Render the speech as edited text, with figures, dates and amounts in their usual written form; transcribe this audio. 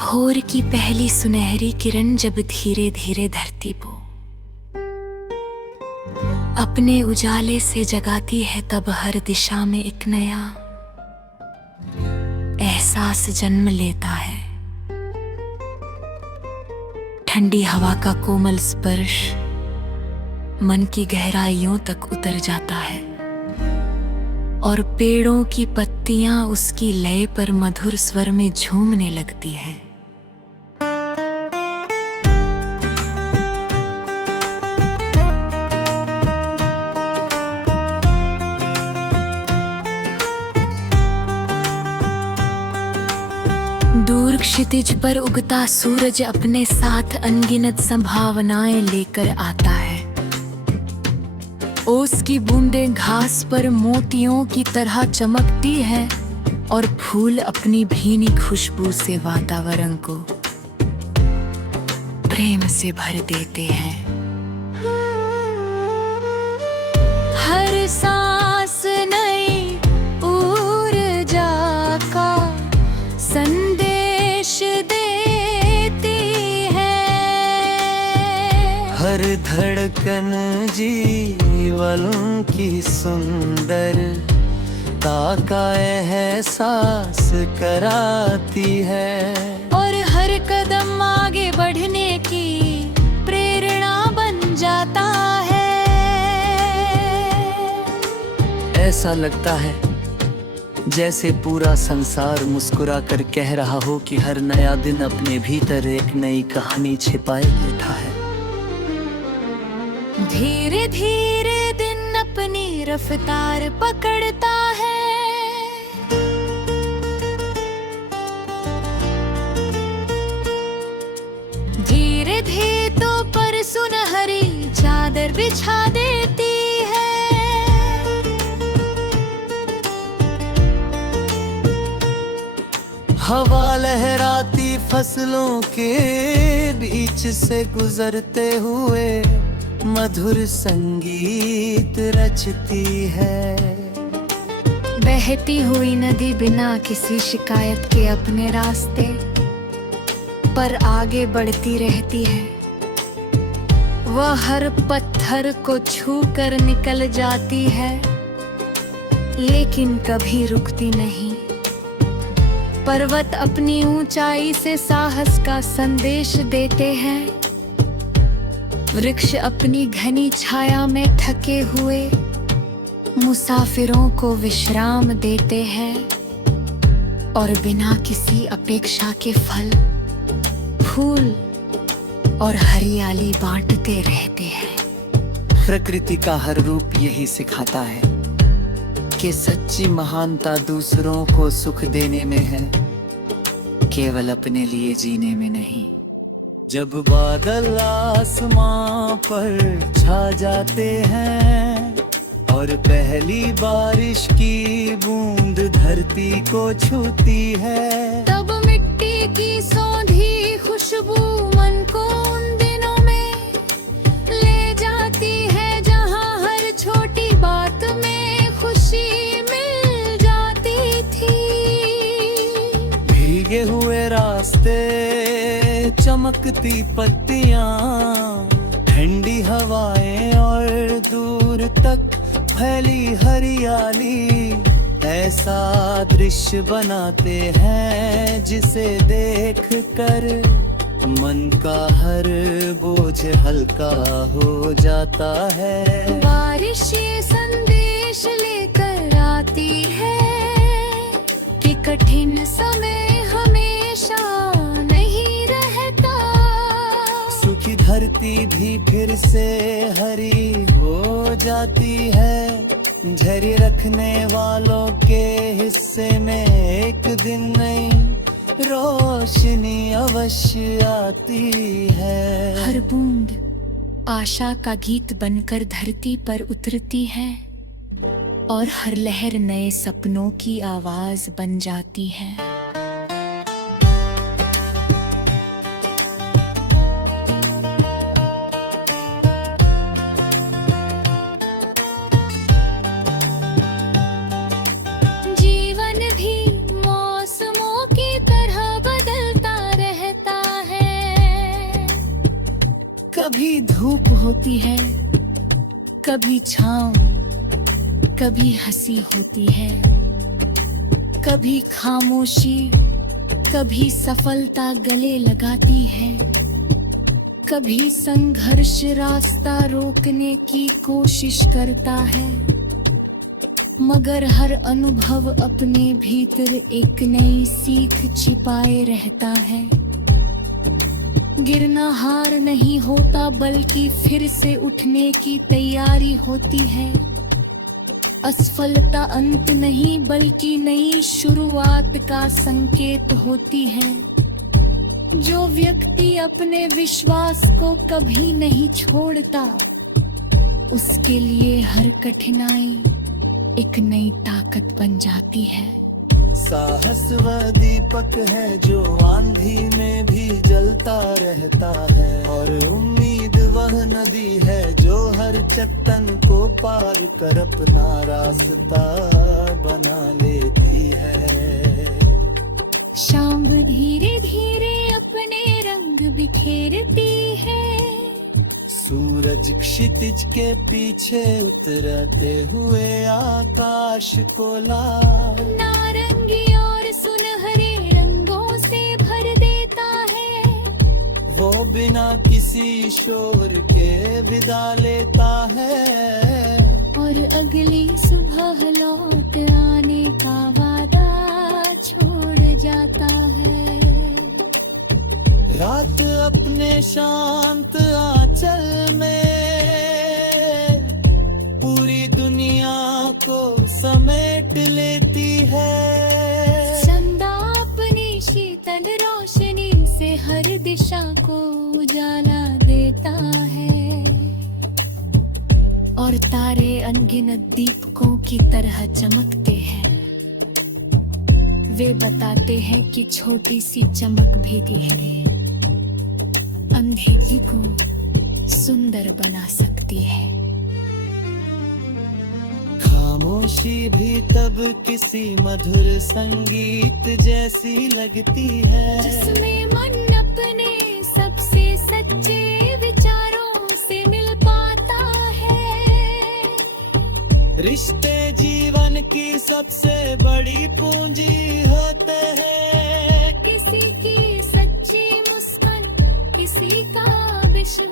भोर की पहली सुनहरी किरण जब धीरे धीरे धरती को अपने उजाले से जगाती है, तब हर दिशा में एक नया एहसास जन्म लेता है। ठंडी हवा का कोमल स्पर्श मन की गहराइयों तक उतर जाता है और पेड़ों की पत्तियां उसकी लय पर मधुर स्वर में झूमने लगती हैं। दूर क्षितिज पर उगता सूरज अपने साथ अनगिनत संभावनाएं लेकर आता है। ओस की बूंदें घास पर मोतियों की तरह चमकती है और फूल अपनी भीनी खुशबू से वातावरण को प्रेम से भर देते हैं। हर सांस नई ऊर्जा का संदेश देती है। हर धड़कन जीवन की सुंदरता का एहसास कराती है और हर कदम आगे बढ़ने की प्रेरणा बन जाता है। ऐसा लगता है जैसे पूरा संसार मुस्कुरा कर कह रहा हो कि हर नया दिन अपने भीतर एक नई कहानी छिपाए बैठा है। धीरे धीरे दिन अपनी रफ्तार पकड़ता है। धीरे धीरे तो पर सुनहरी चादर बिछा देती है। हवा लहराती फसलों के बीच से गुजरते हुए मधुर संगीत रचती है। बहती हुई नदी बिना किसी शिकायत के अपने रास्ते पर आगे बढ़ती रहती है। वह हर पत्थर को छू कर निकल जाती है, लेकिन कभी रुकती नहीं। पर्वत अपनी ऊंचाई से साहस का संदेश देते हैं। वृक्ष अपनी घनी छाया में थके हुए मुसाफिरों को विश्राम देते हैं और बिना किसी अपेक्षा के फल, फूल और हरियाली बांटते रहते हैं। प्रकृति का हर रूप यही सिखाता है कि सच्ची महानता दूसरों को सुख देने में है, केवल अपने लिए जीने में नहीं। जब बादल आसमां पर छा जाते हैं और पहली बारिश की बूंद धरती को छूती है, तब मिट्टी की सौंधी खुशबू मन को उन दिनों में ले जाती है, जहां हर छोटी बात में खुशी मिल जाती थी। भीगे हुए रास्ते, चमकती पत्तियां, ठंडी हवाएं और दूर तक फैली हरियाली ऐसा दृश्य बनाते हैं जिसे देखकर मन का हर बोझ हल्का हो जाता है। बारिश ये संदेश लेकर आती है कि कठिन समय हमेशा नहीं रहता। सूखी धरती भी फिर से हरी हो जाती है। झरी रखने वालों के हिस्से में एक दिन नई रोशनी अवश्य आती है। हर बूंद आशा का गीत बनकर धरती पर उतरती है और हर लहर नए सपनों की आवाज बन जाती है। जीवन भी मौसमों की तरह बदलता रहे। कभी धूप होती है, कभी छाँव, कभी हंसी होती है, कभी खामोशी, कभी सफलता गले लगाती है, कभी संघर्ष रास्ता रोकने की कोशिश करता है, मगर हर अनुभव अपने भीतर एक नई सीख छिपाए रहता है। गिरना हार नहीं होता, बल्कि फिर से उठने की तैयारी होती है। असफलता अंत नहीं, बल्कि नई शुरुआत का संकेत होती है। जो व्यक्ति अपने विश्वास को कभी नहीं छोड़ता, उसके लिए हर कठिनाई एक नई ताकत बन जाती है। साहस वह दीपक है जो आंधी में भी जलता रहता है, और उम्मीद वह नदी है जो हर चट्टान को पार कर अपना रास्ता बना लेती है। शाम धीरे धीरे अपने रंग बिखेरती है, सूरज क्षितिज के पीछे उतरते हुए आकाश को लाल नारंगी और सुनहरे रंगों से भर देता है। वो बिना किसी शोर के विदा लेता है, और अगली सुबह लौट आने का वादा छोड़ जाता है। रात अपने शांत आंचल में पूरी दुनिया को समेट लेती है। चंदा अपनी शीतल रोशनी से हर दिशा को उजाला देता है, और तारे अनगिनत दीपकों की तरह चमकते हैं। वे बताते हैं कि छोटी सी चमक भी धीरे अंधेरी को सुंदर बना सकती है। खामोशी भी तब किसी मधुर संगीत जैसी लगती है, जिसमें मन अपने सबसे सच्चे विचारों से मिल पाता है। रिश्ते जीवन की सबसे बड़ी पूंजी होते हैं। किसी की सच्ची मुस्कान, किसी का विश्वास।